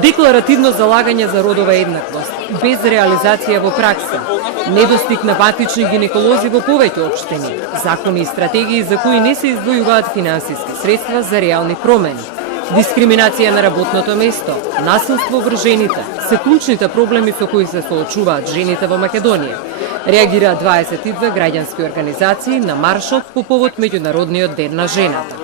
Декларативно залагање за родова еднаквост, без реализација во пракса, недостиг на патични гинеколози во повеќе општини, закони и стратегии за кои не се издвојуваат финансиски средства за реални промени, дискриминација на работното место, насилство врз жените, се клучните проблеми со кои се соочуваат жените во Македонија. Реагираат 22 граѓански организации на маршот по повод Меѓународниот ден на жената.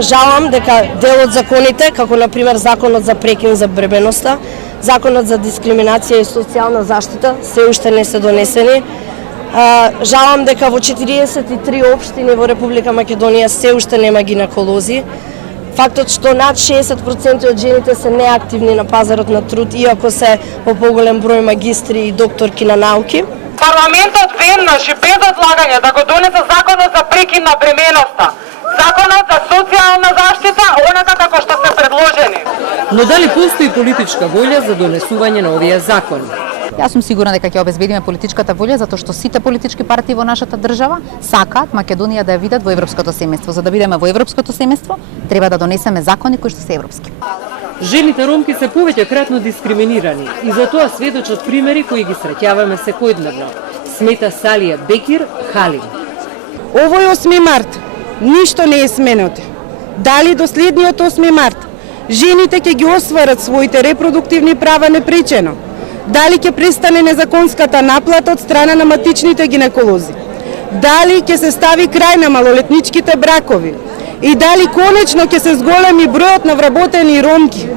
Жалам дека дел од законите, како на пример законот за прекин за бременоста, законот за дискриминација и социјална заштита, се уште не се донесени. Жалам дека во 43 општини во Република Македонија се уште нема гинеколози. Фактот што над 60% од жените се неактивни на пазарот на труд, иако се по поголем број магистри и докторки на науки. Парламентот веднаш и без одлагање да го донесе законот за прекин на бременоста, законот за социјална заштита, онака како што се предложени. Но дали постои политичка волја за донесување на овие закони? Јас сум сигурна дека ќе обезбедиме политичката волја затоа што сите политички партии во нашата држава сакаат Македонија да ја видат во европското семејство. За да бидеме во европското семејство, треба да донесеме закони кои што се европски. Жените ромки се повеќекратно дискриминирани и за тоа сведочат примери кои ги среќаваме секојдневно, смета Салија Бекир Халим. Овој 8 март ништо не е сменото. Дали до следниот 8 март жените ќе ги остварат своите репродуктивни права непречено? Дали ќе престане незаконската наплата од страна на матичните гинеколози? Дали ќе се стави крај на малолетничките бракови? И дали конечно ќе се зголеми бројот на вработени ромки?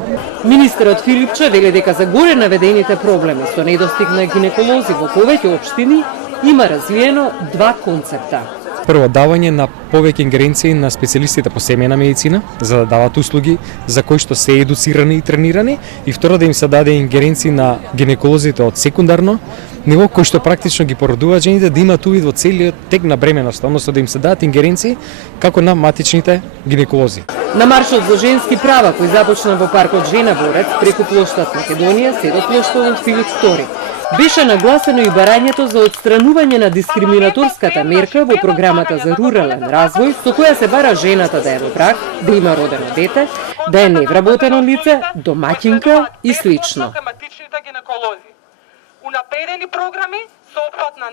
Министерот Филипче вели дека за горе наведените проблеми со недостиг на гинеколози во повеќе општини има развиено два концепта. Прво, давање на повеќе ингеренции на специјалистите по семејна медицина, за да дават услуги за кои што се едуцирани и тренирани, и второ да им се даде ингеренции на гинеколозите од секундарно ниво, кои што практично ги породуваат жените да имаат увид во целиот тек на бременоста, односно да им се дадат ингеренции како на матичните гинеколози. На маршот за женски права кој започна во паркот Жена Борец преку плоштад Македонија се до плоштадот Филип II, беше нагласено и барањето за отстранување на дискриминаторската мерка во програмата за рурален развој, со која се бара жената да е во брак, да има родено дете, да е невработено лице, домаќинка и слично. Унапредени програми со опфат на